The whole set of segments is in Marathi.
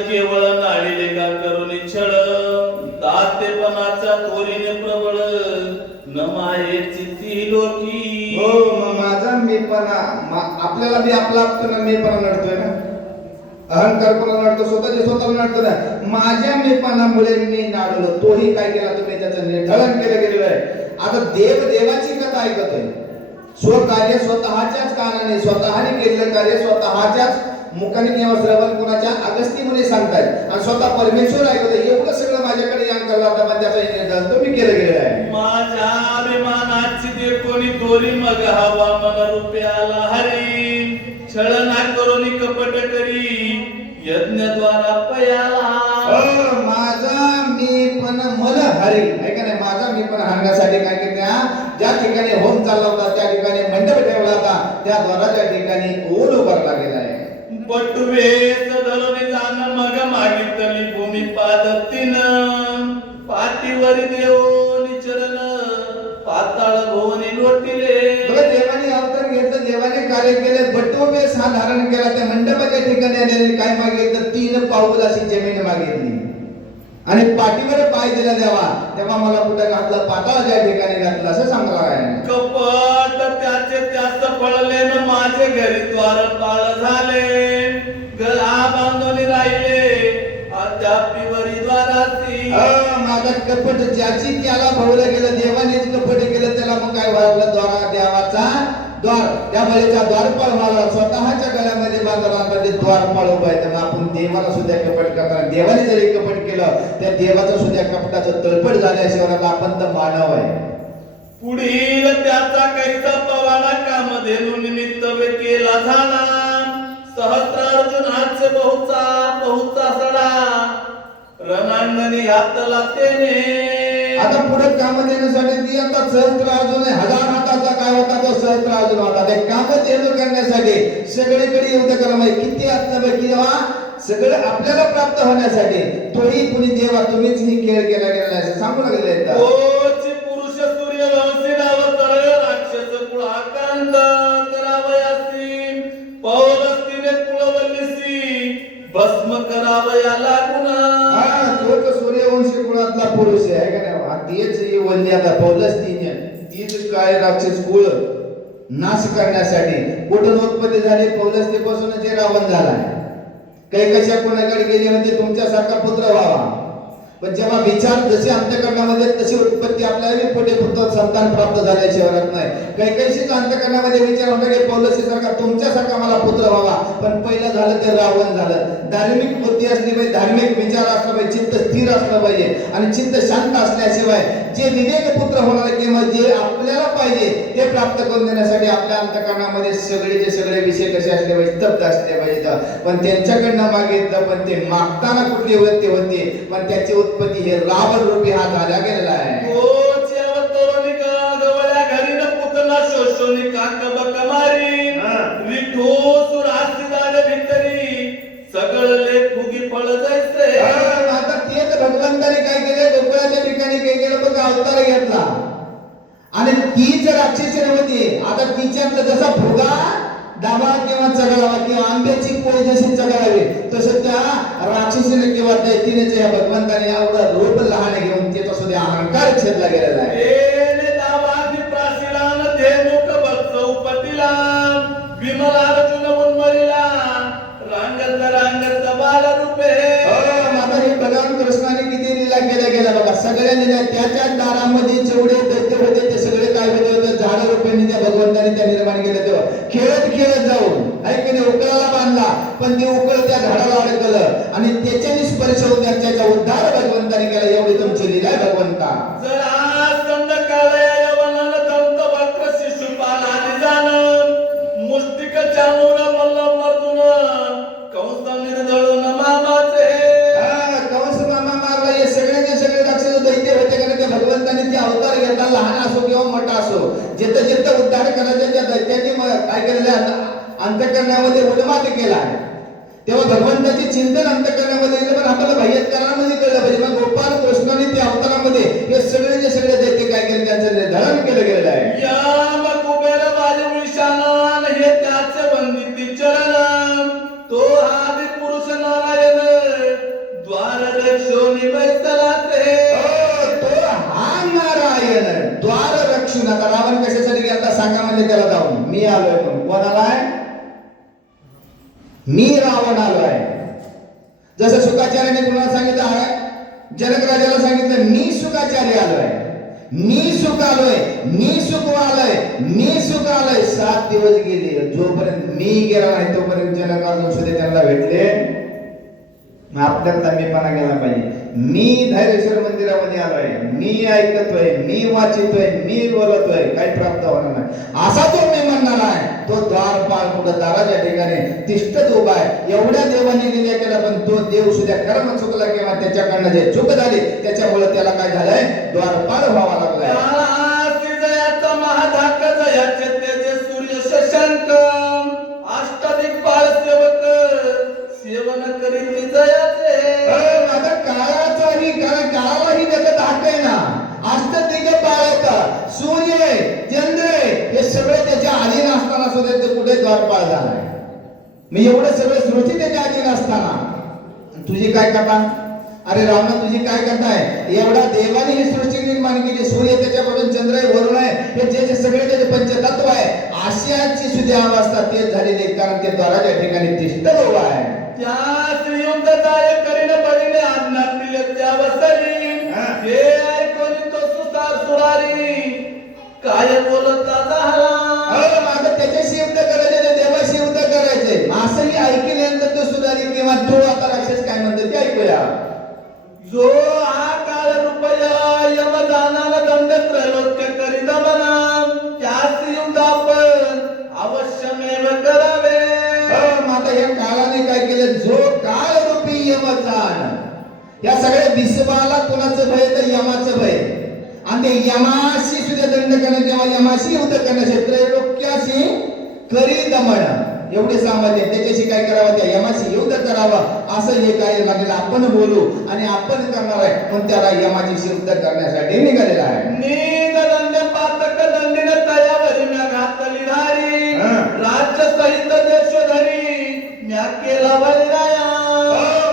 केवळ नाडीले का करून छळ दातेपणाचा तोरीने प्रबळ न मायेची ती लोकी. हो माझा मीपणा आपल्याला बी आपला मीपणा नडतोय ना, अहंकार कोणाला नडतो, स्वतःचे स्वतःला नडतो ना. माझ्या मीपणामुळे मी नाडलो, तोही काय केला तुम्ही त्याचं निर्धारण केलं गेलेलं आहे. आता देवाची कथा ऐकतोय, स्वकार्य स्वतःच्याच कानाने स्वतःने केलेलं कार्य स्वतःच्याच मुखाने किंवा श्रवण कोणाच्या अगस्ती मुनी सांगतायत आणि स्वतः परमेश्वर ऐकतोय. एवढं सगळं माझ्याकडे यान करला होता, पण त्याचा निर्धारण तुम्ही केलं गेलेलं आहे. माझ्या अभिमानाची ते कोणी तोरी मग हवा मन रुपयाला हरी छळना करून कपट करी यज्ञद्वारा पयाला. माझा मी पण मला हरी आहे का नाही, माझा मी पण हाणण्यासाठी काय की ज्या ठिकाणी होम चालला होता त्या ठिकाणी मंडप ठेवला होता, त्या द्वाराच्या ठिकाणी ओढ उभारला गेला आहे. पटुवेस धरून जाण मग मागितली भूमी पादतीन पाठीवर देऊन चरण पाताळ भुवनी लोटिले. देवाने अवतार घेतलं, देवाने कार्य केले, बटुवेस हा धारण केला. त्या मंडपाच्या ठिकाणी आलेले काय मागितलं, 3 पाऊल अशी जमीन मागितली आणि पाठीवर पाय दिला देवा. तेव्हा मला कुठं घातलं, पाताळाच्या ठिकाणी घातलं असं सांगणार आहे. कपट त्याचे त्यास पळले न माझे घरी द्वार पाळ झाले गळा बांधून राहिले अद्यापीवरी द्वारासी. माझा कपट ज्याची त्याला भवलं गेलं, देवानेच कपट केलं, त्याला मग काय व्हायला, द्वारा देवाचा द्वार त्या बळीचा द्वारपाळ व्हायला स्वतःच्या गळ्यामध्ये बांधला ते द्वारपाळ उभायचं. आपण देवाला सुद्धा कपट करताना देवाने जरी कपट केलं, त्या देवाचं सुद्धा कपटाचं तळपट झाल्याशिवाय आपण तर मानव आहे. पुढील त्याचा कैसा पवाडा कामधेनू निमित्त केला झाला सहस्रार्जुन हाच बहुचा सडा रणांगणी घातला तेने. आता पुढे कामधेनूसाठी ती आता सहस्रार्जुन 1000 हाताचा काय होता, तो सहस्रार्जुन होता. ते कामधेनू करण्यासाठी सगळीकडे युद्ध करायला किती असतं की सगळं आपल्याला प्राप्त होण्यासाठी तोही कुणी देवा तुम्हीच ही खेळ केला गेला आहे सांगू लागले. पुरुष सूर्य अवतार राक्षस कुळाकांत करावयासी पौलस्तीने कुळवल्लीसी भस्म करावया लागून. तो सूर्यवंशी कुळातला पुरुष आहे का नाही, तीच ही वल्ली आता पौलस्तीने तीच काय राक्षस कुळ नाश करण्यासाठी कुठून उत्पत्ती झाली, पौलस्तीपासूनच रावण झाला. काही कशा कोणाकडे गेली म्हणजे तुमच्यासारखा पुत्र व्हावा, पण जेव्हा विचार जसे अंतःकरणामध्ये तशी उत्पत्ती आपल्याला पुढे पुत्र संतान प्राप्त झाल्याशिवाय राहत नाही. काही काहीशीच अंतःकरणामध्ये विचार होता की पौलसी सारखा तुमच्यासारखा मला पुत्र व्हावा, पण पहिलं झालं ते रावण झालं. धार्मिक बुद्धी असली पाहिजे, धार्मिक विचार असला पाहिजे, चित्त स्थिर असलं पाहिजे आणि चित्त शांत असल्याशिवाय जे विवेक पुत्र होणार किंवा जे आपल्याला पाहिजे ते प्राप्त करून देण्यासाठी आपल्या अंतःकरणामध्ये सगळे विषय कसे असले पाहिजे, स्तब्ध असले पाहिजे. पण त्यांच्याकडनं मागितलं, पण ते मागताना कुठली वृत्ती होती, पण त्याची उत्पत्ती हे रावण रूपी हा झाला गेलेला आहे. सगळे फुगी फळ जायचे. आता तेच भगवंताने काय केले, गोकुळाच्या ठिकाणी काय केलं, बघ अवतार घेतला आणि तीच राक्षसी नव्हती. आता तिच्यातलं जसा फुगा डाबा किंवा चढावा किंवा आंब्याची पोळी जशी चढावी, तसं त्या राक्षसीने किंवा दैत्येने भगवंताने एवढं रूप लहान घेऊन त्याचा सुद्धा अहंकार छेदला गेलेला आहे. विमल अर्जुन उन्मळीला रांगत रांगत बाल रूपे. आता हे भगवान कृष्णाने किती लीला केल्या गेल्या बघा. सगळ्या लीला त्याच्या दारामध्ये जेवढे दैत्य होते ते सगळे काय होते, झाड रूपांनी त्या भगवंताने त्या निर्माण केलं. तेव्हा खेळत जाऊन ऐकणे उकळाला बांधला, पण ते उकळ त्या झाडाला अडकलं आणि त्याच्याने स्पर्श होऊन त्याचा उद्धार भगवंताने केला. एवढी तुमची लीला आहे भगवंता. लहान असो किंवा मोठा असो, जिथं जिथं उद्धार करायचं त्या दैत्यांनी काय केलेलं अंतःकरणामध्ये उन्माद केला. तेव्हा भगवंताचे चिंतन अंतःकरणामध्ये येईल, पण आपल्याला बाह्यकरणामध्ये कळलं पाहिजे. मग गोपाल कृष्णाने त्या अवतारामध्ये हे सगळे दैत्य काय केले, त्यांचं निर्धारण केलं गेलेलं आहे. यम कुबेर वायुविशानन हे त्याचे वंदित चरण, तो आदि पुरुष नारायण आता रावण कशासाठी गेला सांगा म्हणजे त्याला जाऊन मी आलोय म्हणून. कोण आलाय? मी रावण आलोय. जसं शुकाचार्याने कुणाला सांगितलं आहे, जनक राजाला सांगितलं मी शुकाचार्य आलोय, मी सुख आलोय, मी सुख आलोय, मी सुख आलोय. 7 दिवस गेले, जोपर्यंत मी गेला नाही तोपर्यंत जनक अर्जुन सुद्धा त्यांना भेटले. आपल्याला मीपणा गेला पाहिजे. मी धैर्येश्वर मंदिरामध्ये आलोय, मी ऐकतोय, मी वाचितोय, मी बोलतोय, काही प्राप्त होणार नाही असा जो मी म्हणणार आहे तो द्वारपाल कुठं दाराच्या ठिकाणी तिष्ठत उभा आहे. एवढ्या देवाने लिहिल्या केला पण तो देव सुद्धा कर्म चुकला किंवा त्याच्याकडनं जे चूक झाली त्याच्यामुळे त्याला काय झालंय, द्वारपाल व्हावा लागलाय. महाधाक जयाचे तेजे सूर्य शशांक अष्टदिक्पाल सेवक सेवन करीत जयाचे. आता काळाचाही काळालाही त्याचा धाक आहे ना. अष्टदिग्पाल सूर्य चंद्र हे सगळे त्याच्या अधीन असताना सुद्धा ते कुठे द्वारपाल झालाय. मी एवढं सगळं सृष्टी त्याच्या अधीन असताना तुझी काय करता? अरे रावणा तुझी काय करताय? एवढा देवाने ही सृष्टी निर्माण केली. सूर्य त्याच्यापासून चंद्र आहे, वरुण आहे, हे जे सगळे त्याचे पंचतत्व आहे. आशियाची सुद्धा अवस्था तेच झालेली आहे कारण ते द्वाराच्या ठिकाणी तिष्ठत उभा आहे. त्या श्रीयुक्तताय करीन बळीने आज्ञातील त्यावसरी हे ऐकून तो सुतार सुरारी काय बोलता झाला. माझं त्याच्याशी युद्ध करायचे, देवाशी युद्ध करायचे. असंही ऐकल्यानंतर तो सुधारी किंवा तो आता राक्षस काय म्हणतो ते ऐकूया. जो हा काळ रुपया यमदानाला दंड त्रैलोक्य करीत म्हणा त्यास युद्ध आपण अवश्यमेव करावे. आता या काळाने काय केलं, जो काळ रूपी यमदान या सगळ्या विश्वाला कोणाचं भय तर यमाचं भय. आणि ते यमाशी सुद्धा दंड करणं किंवा यमाशी युद्ध करण्याचे त्रैलोक्याशी करी दमन एवढे सामर्थ्य त्याच्याशी काय करावं, त्या यमाशी युद्ध करावं असं हे काय लागेल. आपण बोलू आणि आपण करणार आहे पण त्याला यमाची युद्ध करण्यासाठी निघालेला आहे. नीद दंड पातक दंडीन तयावरी म्या घातली धारी राज्य सहित देशधरी म्या केला बलिराया.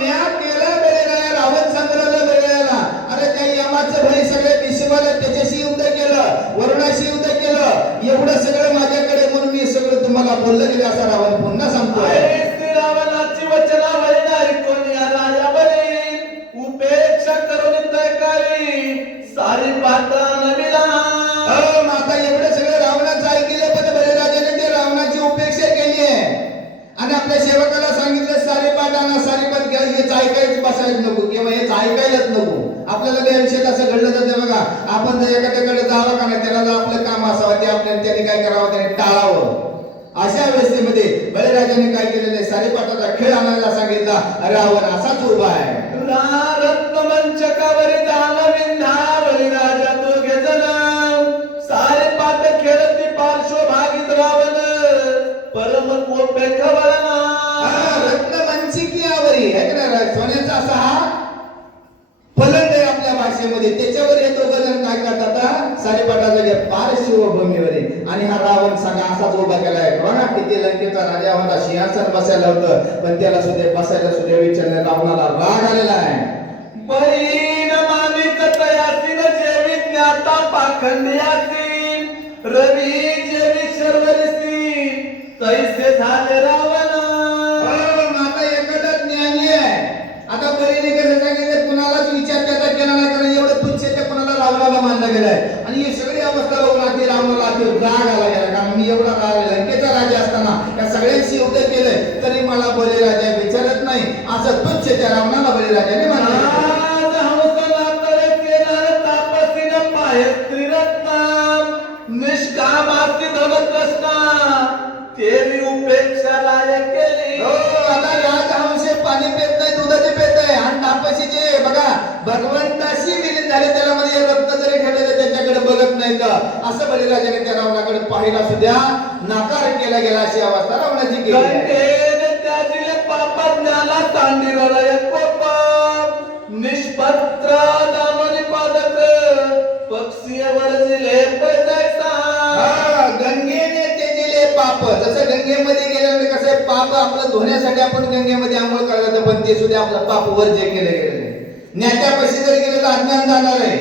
म्या केला बलिराया, रावण संग्रहाला बलिरायाला. अरे त्या यमाचं भय सगळे विश्वाला त्याच्याशी युद्ध केलं, वरुणाशी युद्ध केलं, एवढं सगळं माझ्याकडे म्हणून मी सगळं तुम्हाला बोललं गेलं असं रावण पुन्हा सांगतोय. श्री रावणाची वचना वैनारी कोणी राजा बली उपेक्षा करून तयकारी सारी पाता नविला. आता एवढं सगळं रावणाचं ऐकलं पण बलिराजाने ते रावणाची उपेक्षा केली आहे आणि आपल्या सेवकाला सांगितलं सारीपाटाना सारीपाट घ्या, हेच ऐकायच बसायच नको किंवा हेच ऐकायलाच नको. आपल्याला त्या विषयात असं घडलं जातं बघा. आपण जर एखाद्याकडे जावं का नाही, त्याला जर आपलं काम असावं ते आपल्याला त्यांनी काय करावं, त्याने टाळावं. अशा अवस्थेमध्ये बलिराजाने काय केलेलं, सारीपाटाचा खेळ आणायला सांगितला. रावण असाच उभा आहे. रत्न मंचकावरी दान विंधावरी राजा दोघे जण सारे पाट खेळती पार्श्वभागीत रावण परम कोपे खवळला. रत्न मंचिकीयावरी सोन्याचा असा हा फलंद आहे आपल्या भाषेमध्ये. त्याच्यावर हे दोघं जण काय करतात, सारीपाटाच्या पार्श्वभूमीवर. आणि हा रावण सांगा असाच उभा केलाय. बघा किती लंकेचा राजा होता, सिंहासन बसायला होतं पण त्याला सुद्धा बसायला सुद्धा विचारलं. रावणाला राग आलेला आहे. बहीण मानित तयासीन जेवी ज्ञाता पाखंडियासी रवी जेवी शर्वरीसी तैसे झाले रावण. आता एखादा ज्ञानी आहे. आता बरीने कसं सांगितलं, कुणालाच विचार त्याचा केला नाही कारण एवढं तुच्छ ते कुणाला रावणाला मानलं गेलंय. आणि ही सगळी अवस्था बघून आधी रावणाला आधी राग आला गेला कारण मी एवढा लंकेचा राजा असताना या सगळ्यांशी युद्ध केलंय तरी मला बलिराजा विचारत नाही असं तुच्छ त्या रावणाला बलिराजाने मानलं. निष्कामाची धनतृष्णा तेरी उपेक्षा लायक केली. आता राजहंस पाणी पेत नाही, दुधाचे पेत आहे. आणि तापसीचे बघा भगवंताशी विलीन झाले, त्याला मध्ये रत्न जरी ठेवले त्याच्याकडे बघत नाही का असं बलिराजाने त्या रावणाकडे पाहिला सुद्धा नाकार केला गेला. अशी अवस्था रावणाची केली. त्यातील पापज्ञाला सांडिरलय कोप निष्पत्र दामनी पादक पक्षीवर जिले पैसा. गंगेने तेजले पाप. जसं गंगेमध्ये गेल्यानंतर कसं आहे, पाप आपलं धुण्यासाठी आपण गंगेमध्ये आंघोळ करायला पण ते सुद्धा आपलं पाप वर जे केले गेले. ज्ञात्यापाशी जर गेलं तर अज्ञान जाणार आहे.